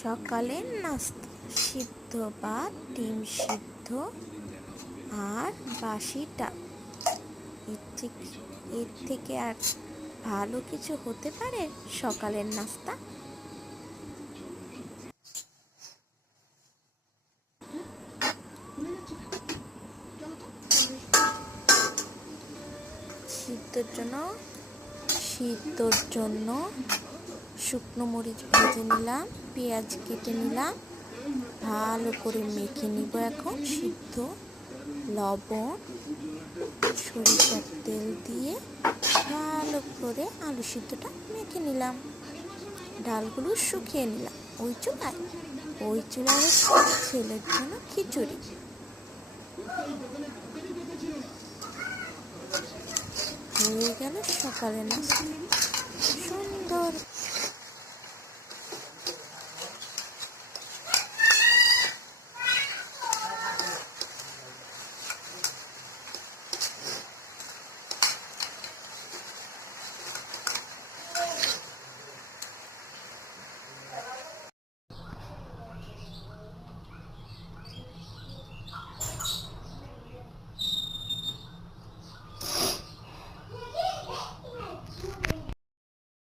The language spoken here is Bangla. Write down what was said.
সকালের নাস্তা সিদ্ধ ভাত, ডিম সিদ্ধ আর বাসি ডাল। এর থেকে আর ভালো কিছু হতে পারে সকালের নাস্তা? সিদ্ধর জন্য শুকনো মরিচ ভেজে নিলাম, পেঁয়াজ কেটে নিলাম, ভালো করে মেখে নিব। এখন সিদ্ধ লবণ সরিষার তেল দিয়ে ভালো করে আলু সিদ্ধটা মেখে নিলাম। ডালগুলো শুকিয়ে নিলাম ওই চুলায় ছেলের জন্য খিচুড়ি। হয়ে গেল সকালে নাস্তা।